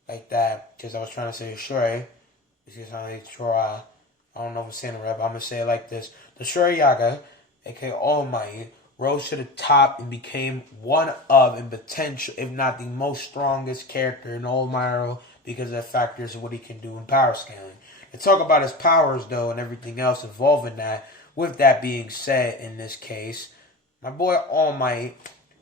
like that, because I was trying to say Shuri. It's just like Shura. I don't know if I'm saying it right, but I'm going to say it like this. The Shuri Yaga, aka All Might, rose to the top and became one of, and potential, if not the most strongest character in All Might because of the factors of what he can do in power scaling. To talk about his powers, though, and everything else involved in that, with that being said, in this case, my boy All Might,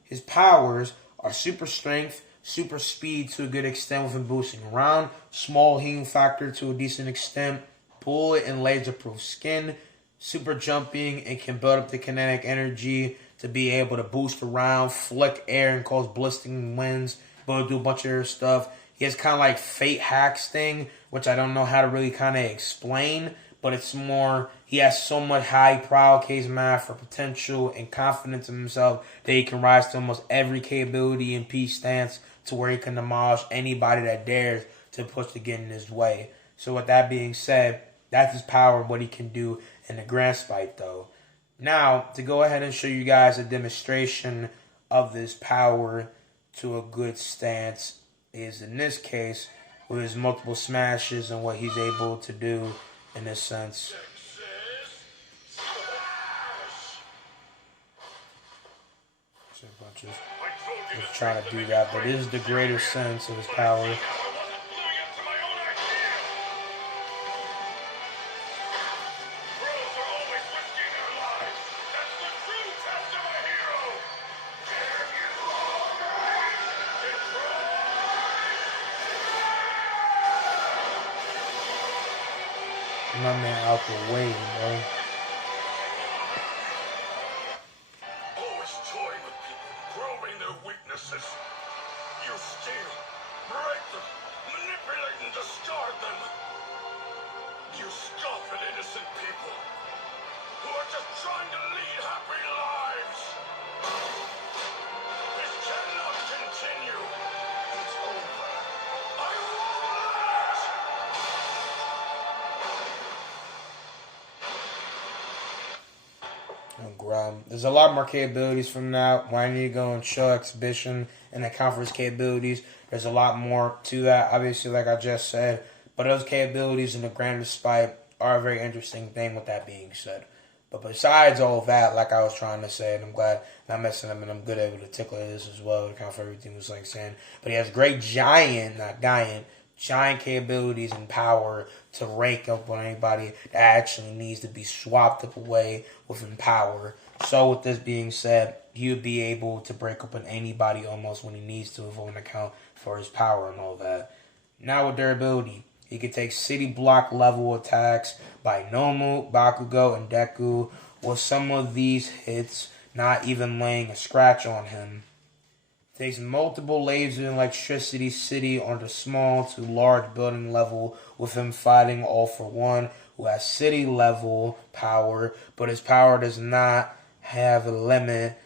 his powers are super strength, super speed to a good extent with him boosting around, small healing factor to a decent extent, bullet and laser proof skin, super jumping, and can build up the kinetic energy to be able to boost around, flick air and cause blistering winds, but do a bunch of other stuff. He has kind of like fate hacks thing, which I don't know how to really kind of explain, but it's more, he has so much high proud case math for potential and confidence in himself that he can rise to almost every capability and peace stance to where he can demolish anybody that dares to push to get in his way. So with that being said, that's his power and what he can do in the grand fight, though. Now, to go ahead and show you guys a demonstration of this power to a good stance is, in this case, with his multiple smashes and what he's able to do in this sense. Just trying to do that, but this is the greater sense of his power. My man out the way, bro. Always toying with people, probing their weaknesses. You steal, break them, manipulate and discard them. You scoff at innocent people who are just trying to lead happy lives. This cannot continue. It's over. I won't let it. There's a lot more capabilities from that. When I need to go and show exhibition and account for his capabilities, there's a lot more to that. Obviously, like I just said, But those capabilities in the grand despite are a very interesting thing with that being said. But besides all that, like I was trying to say, and I'm glad not messing up and I'm good able to tickle this as well to account for everything was like saying. But he has great giant capabilities and power to rank up on anybody that actually needs to be swapped up away within power. So with this being said, he would be able to break up on anybody almost when he needs to, if on account for his power and all that. Now with durability, he can take city block level attacks by Nomu, Bakugo, and Deku, with some of these hits not even laying a scratch on him. Takes multiple lasers and electricity city on the small to large building level, with him fighting All For One, who has city level power, but his power does not have a limit.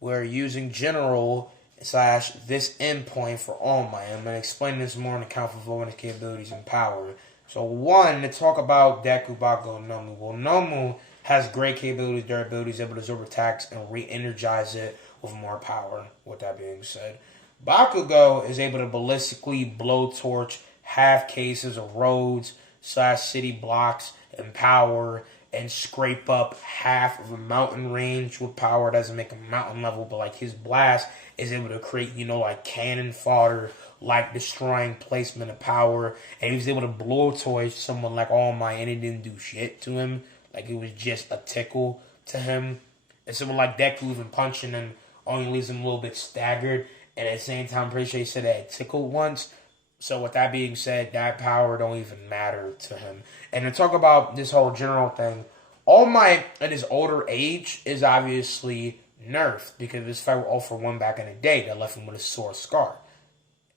We're using general / this endpoint for All Might. I'm going to explain this more on account for Vulcan's capabilities and power. So one, to talk about Deku, Bakugo, and Nomu. Well, Nomu has great capabilities, durabilities, able to absorb attacks and re-energize it with more power. With that being said, Bakugo is able to ballistically blowtorch half cases of roads / city blocks and power, and scrape up half of a mountain range with power. Doesn't make a mountain level, but like his blast is able to create, like cannon fodder, like destroying placement of power. And he was able to blowtorch someone like All Might, and it didn't do shit to him. Like it was just a tickle to him. And someone like Deku, even punching him, only leaves him a little bit staggered. And at the same time, I'm pretty sure he said that it tickled once. So with that being said, that power don't even matter to him. And to talk about this whole general thing, All Might at his older age is obviously nerfed because of his fight with All For One back in the day that left him with a sore scar.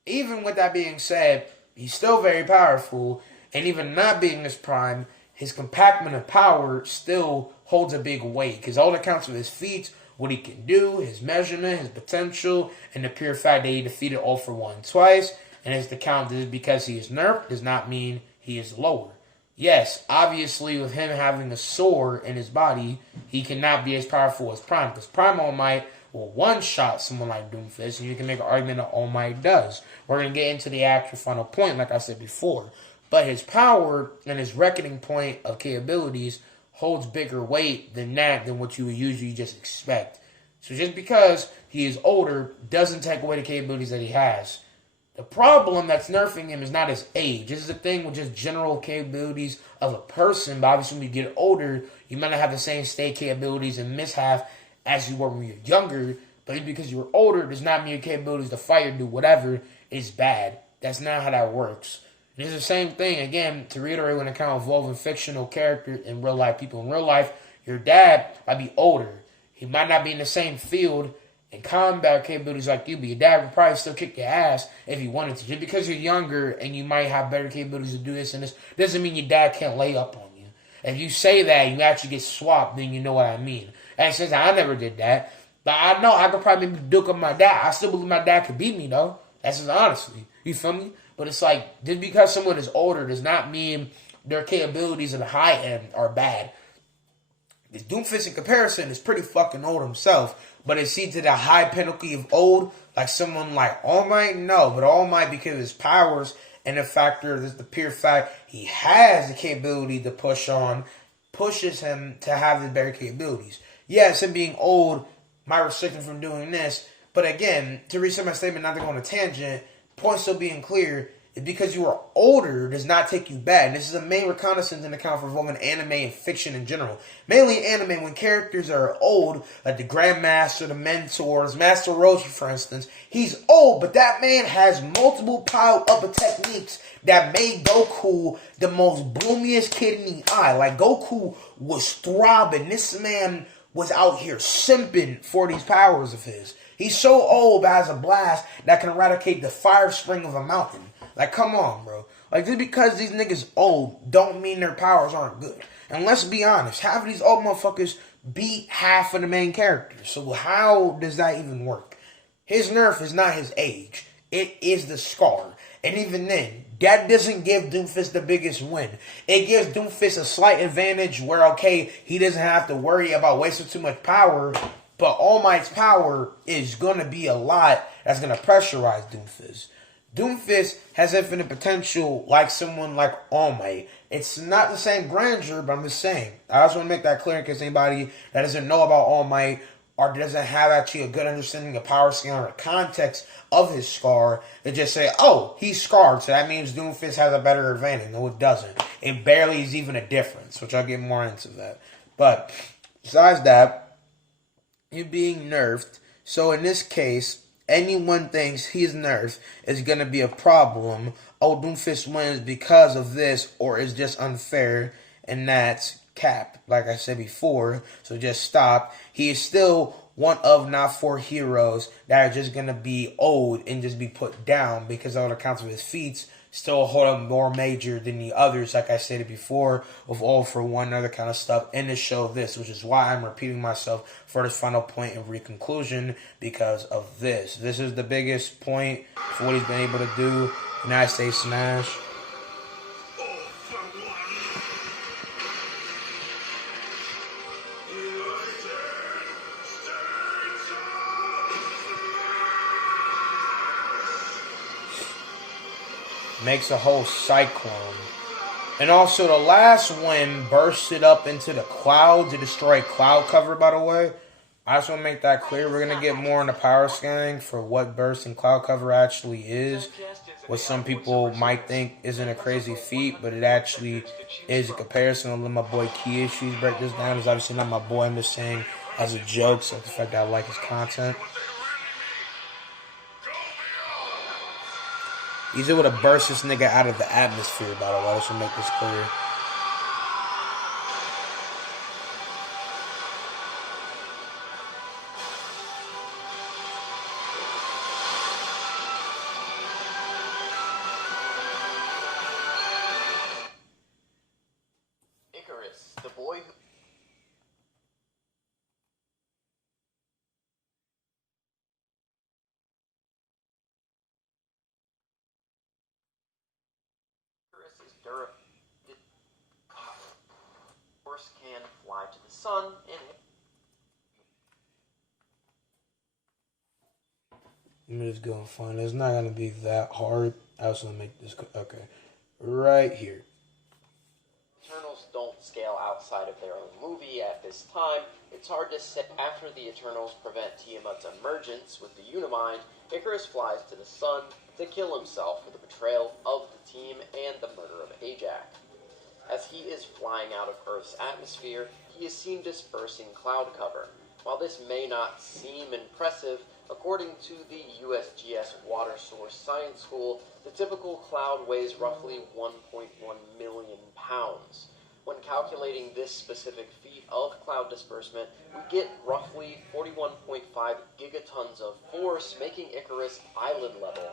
Even with that being said, he's still very powerful, and even not being his prime, his compactment of power still holds a big weight because all that counts with his feats, what he can do, his measurement, his potential, and the pure fact that he defeated All For One twice. And as the count is because he is nerfed does not mean he is lower. Yes, obviously with him having a sore in his body, he cannot be as powerful as Prime. Because Prime All Might will one-shot someone like Doomfist, and you can make an argument that All Might does. We're going to get into the actual final point, like I said before. But his power and his reckoning point of capabilities holds bigger weight than what you would usually just expect. So just because he is older doesn't take away the capabilities that he has. The problem that's nerfing him is not his age. This is the thing with just general capabilities of a person. But obviously, when you get older, you might not have the same state capabilities and mishap as you were when you're younger. But just because you're older does not mean your capabilities to fight or do whatever is bad. That's not how that works. And it's the same thing, again, to reiterate when it comes involving fictional characters in real life people. In real life, your dad might be older. He might not be in the same field and combat capabilities like you, but your dad would probably still kick your ass if he wanted to. Just because you're younger and you might have better capabilities to do this and this, doesn't mean your dad can't lay up on you. If you say that and you actually get swapped, then you know what I mean. And since I never did that, but I know I could probably duke up my dad. I still believe my dad could beat me, though. That's just honestly. You feel me? But it's like, just because someone is older does not mean their capabilities in the high end are bad. This Doomfist in comparison is pretty fucking old himself. But is he to the high penalty of old, like someone like All Might? No, but All Might, because of his powers and the factor, the pure fact he has the capability to push on, pushes him to have the better capabilities. Yes, him being old might restrict him from doing this, but again, to reset my statement, not to go on a tangent, point still being clear, is because you are older does not take you bad. And this is a main reconnaissance in account for involving anime and fiction in general. Mainly anime, when characters are old, like the Grandmaster, the Mentors, Master Roshi, for instance, he's old, but that man has multiple power-up techniques that made Goku the most bloomiest kid in the eye. Like, Goku was throbbing. This man was out here simping for these powers of his. He's so old, but has a blast that can eradicate the fire spring of a mountain. Like, come on, bro. Like, just because these niggas old don't mean their powers aren't good. And let's be honest, half of these old motherfuckers beat half of the main characters. So how does that even work? His nerf is not his age. It is the scar. And even then, that doesn't give Doomfist the biggest win. It gives Doomfist a slight advantage where, okay, he doesn't have to worry about wasting too much power, but All Might's power is going to be a lot that's going to pressurize Doomfist. Doomfist has infinite potential like someone like All Might. It's not the same grandeur, but I'm just saying. I also want to make that clear in case anybody that doesn't know about All Might or doesn't have actually a good understanding of power scale or context of his scar, they just say, oh, he's scarred, so that means Doomfist has a better advantage. No, it doesn't. It barely is even a difference, which I'll get more into that. But besides that, him being nerfed, so in this case, anyone thinks he's nerfed is going to be a problem. Oh, Doomfist wins because of this, or is just unfair, and that's cap, like I said before. So just stop. He is still one of not four heroes that are just going to be old and just be put down because on account of his feats still hold up more major than the others, like I stated before, with all for one other kind of stuff in the show this, which is why I'm repeating myself for this final point and reconclusion because of this. This is the biggest point for what he's been able to do. United States Smash. Makes a whole cyclone. And also the last wind bursted up into the clouds to destroy cloud cover, by the way. I just want to make that clear. We're going to get more into power scaling for what burst and cloud cover actually is. What some people might think isn't a crazy feat, but it actually is a comparison. I'll let my boy Key Issues break this down. He's obviously not my boy. I'm just saying as a joke, so the fact that I like his content. He's able to burst this nigga out of the atmosphere, by the way. I should make this clear. Icarus, the boy who... Horse can fly to the sun and... Let me just go and find it. It's not going to be that hard. I was going to make this... Okay. Right here. Eternals don't scale outside of their own movie at this time. It's hard to say. After the Eternals prevent Tiamat's emergence with the Unimind, Icarus flies to the sun to kill himself for the betrayal of the team and the murder of Ajax. As he is flying out of Earth's atmosphere, he is seen dispersing cloud cover. While this may not seem impressive, according to the USGS Water Source Science School, the typical cloud weighs roughly 1.1 million pounds. When calculating this specific feat of cloud disbursement, we get roughly 41.5 gigatons of force, making Icarus island level.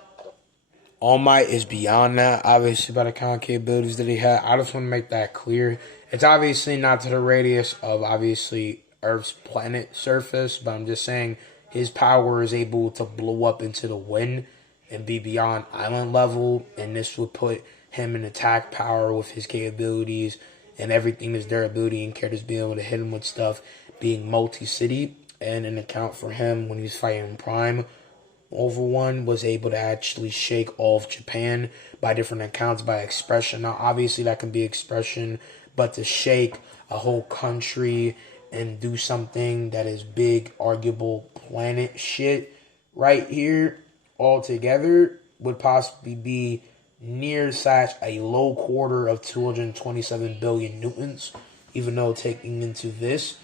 All Might is beyond that, obviously, by the kind of capabilities that he had. I just want to make that clear. It's obviously not to the radius of, obviously, Earth's planet surface, but I'm just saying his power is able to blow up into the wind and be beyond island level, and this would put him in attack power with his capabilities and everything, his durability and characters being able to hit him with stuff, being multi-city, and an account for him when he was fighting Prime. Over one was able to actually shake all of Japan by different accounts, by expression. Now, obviously, that can be expression, but to shake a whole country and do something that is big, arguable planet shit right here all together would possibly be near / a low quarter of 227 billion newtons, even though taking into this.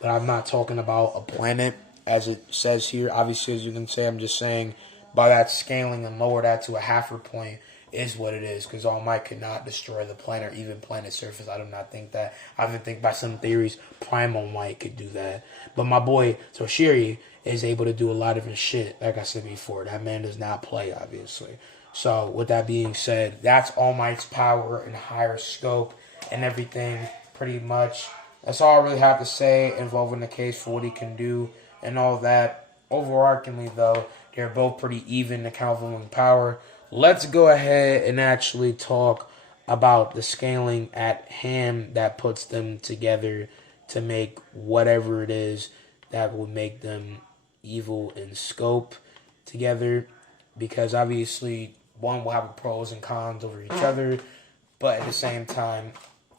But I'm not talking about a planet as it says here. Obviously, as you can say, I'm just saying by that scaling and lower that to a half point is what it is, because All Might could not destroy the planet or even planet surface. I do not think that. I even think by some theories, Prime All Might could do that. But my boy Toshiri is able to do a lot of different shit. Like I said before, that man does not play, obviously. So with that being said, that's All Might's power and higher scope and everything, pretty much. That's all I really have to say involving the case for what he can do and all that. Overarchingly, though, they're both pretty even accountable in power. Let's go ahead and actually talk about the scaling at hand that puts them together to make whatever it is that would make them evil in scope together. Because obviously, one will have pros and cons over each other. But at the same time,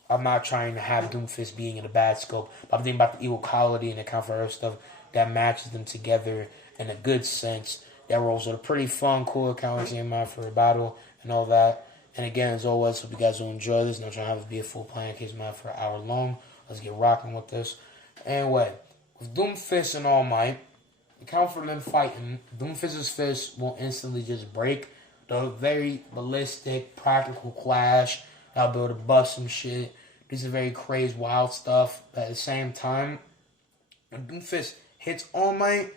I'm not trying to have Doomfist being in a bad scope. But I'm thinking about the equal quality and account for other stuff that matches them together in a good sense. That rolls with a pretty fun, cool account came out for a battle and all that. And again, as always, hope you guys will enjoy this. I'm trying to have it be a full plan case out for an hour long. Let's get rocking with this. Anyway, with Doomfist and All Might, account for them fighting, Doomfist's fist will instantly just break. The very ballistic, practical clash. I'll be able to bust some shit. This is very crazy, wild stuff. But at the same time, when Doomfist hits All Might,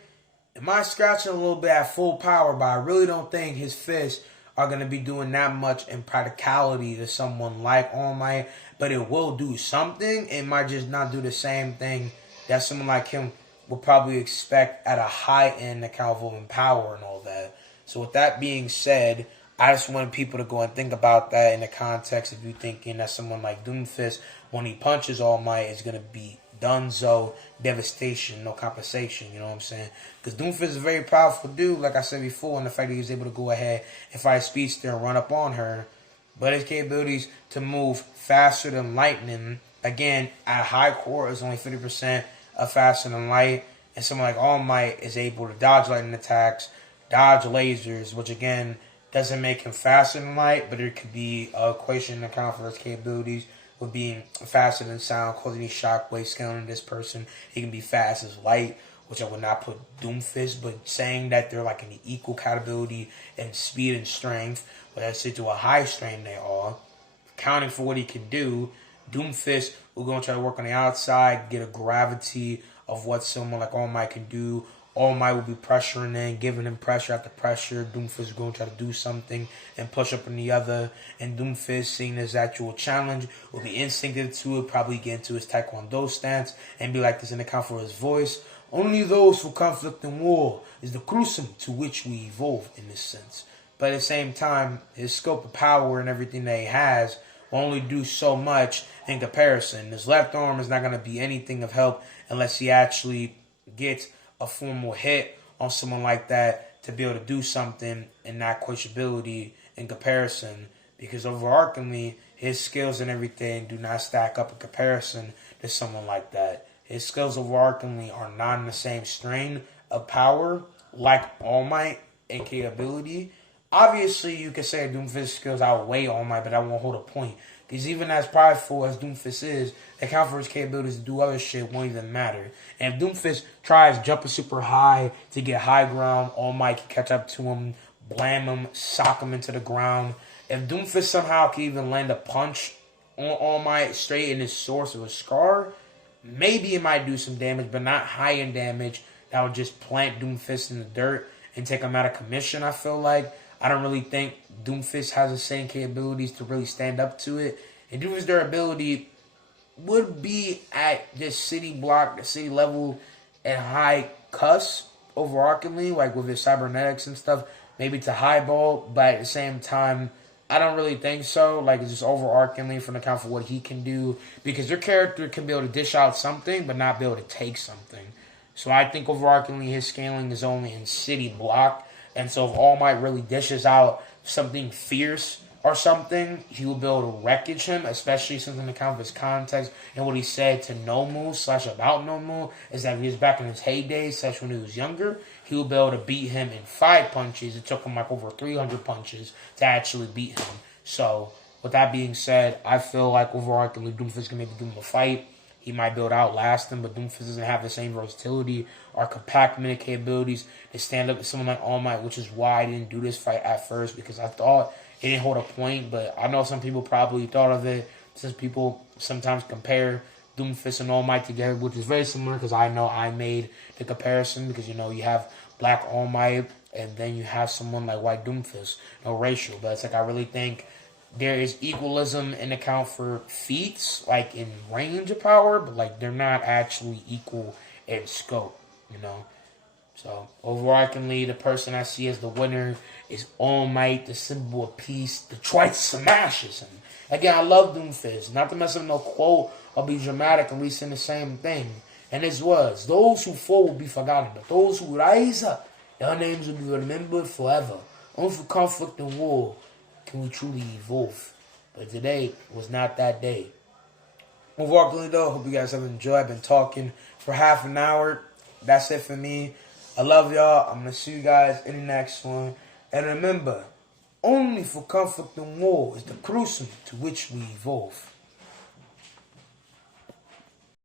it might scratch a little bit at full power, but I really don't think his fists are going to be doing that much in practicality to someone like All Might. But it will do something. It might just not do the same thing that someone like him would probably expect at a high-end account of power and all that. So with that being said, I just want people to go and think about that in the context of you thinking that someone like Doomfist, when he punches All Might, is going to be Dunzo, devastation, no compensation, you know what I'm saying? Because Doomfist is a very powerful dude, like I said before, and the fact that he was able to go ahead and fight Speedster and run up on her. But his capabilities to move faster than lightning, again, at high core is only 50% of faster than light. And someone like All Might is able to dodge lightning attacks, dodge lasers, which again, doesn't make him faster than light, but there could be an equation to account for his capabilities with being faster than sound, causing these shockwaves scaling this person. He can be fast as light, which I would not put Doomfist, but saying that they're like an equal capability in speed and strength, but that's it to a high strength they are. Accounting for what he can do, Doomfist will go and try to work on the outside, get a gravity of what someone like All Might can do. All Might will be pressuring in, giving him pressure after pressure. Doomfist is going to try to do something and push up on the other. And Doomfist, seeing his actual challenge, will be instinctive to it, probably get into his Taekwondo stance and be like this in account for his voice. Only those for conflict and war is the crucible to which we evolve in this sense. But at the same time, his scope of power and everything that he has will only do so much in comparison. His left arm is not going to be anything of help unless he actually gets a formal hit on someone like that to be able to do something in that quotability in comparison. Because overarchingly, his skills and everything do not stack up in comparison to someone like that. His skills overarchingly are not in the same strain of power like All Might and capability. Obviously, you could say Doomfist skills outweigh All Might, but that won't hold a point. Because even as prideful as Doomfist is, the account for his capabilities to do other shit won't even matter. And if Doomfist tries jumping super high to get high ground, All Might can catch up to him, blam him, sock him into the ground. If Doomfist somehow can even land a punch on All Might straight in his source of a scar, maybe it might do some damage, but not high-end damage that would just plant Doomfist in the dirt and take him out of commission, I feel like. I don't really think Doomfist has the same capabilities to really stand up to it. And Doomfist's durability would be at just city block, the city level, at high cusp, overarchingly, like with his cybernetics and stuff, maybe to highball, but at the same time, I don't really think so. Like, it's just overarchingly from the account for what he can do, because your character can be able to dish out something, but not be able to take something. So I think overarchingly his scaling is only in city block. And so if All Might really dishes out something fierce or something, he will be able to wreckage him, especially since in the account of his context and what he said to Nomu / about Nomu is that if he was back in his heyday / when he was younger, he will be able to beat him in 5 punches. It took him like over 300 punches to actually beat him. So with that being said, I feel like overarchingly Doomfist can maybe give him a fight. He might be able to outlast him, but Doomfist doesn't have the same versatility or compactment capabilities to stand up to someone like All Might, which is why I didn't do this fight at first, because I thought it didn't hold a point, but I know some people probably thought of it, since people sometimes compare Doomfist and All Might together, which is very similar, because I know I made the comparison, because, you know, you have Black All Might, and then you have someone like White Doomfist, no racial, but it's like I really think there is equalism in account for feats, like in range of power, but like they're not actually equal in scope, you know. So overarchingly, the person I see as the winner is All Might, the symbol of peace. The twice smashes him. Again, I love Doomfist. Not to mess up no quote or be dramatic, at least in the same thing. And this was, those who fall will be forgotten, but those who rise up, their names will be remembered forever. Only through conflict and war can we truly evolve. But today was not that day. Overall, though, hope you guys have enjoyed. I've been talking for half an hour. That's it for me. I love y'all. I'm going to see you guys in the next one. And remember, only for conflict and war is the crucible to which we evolve.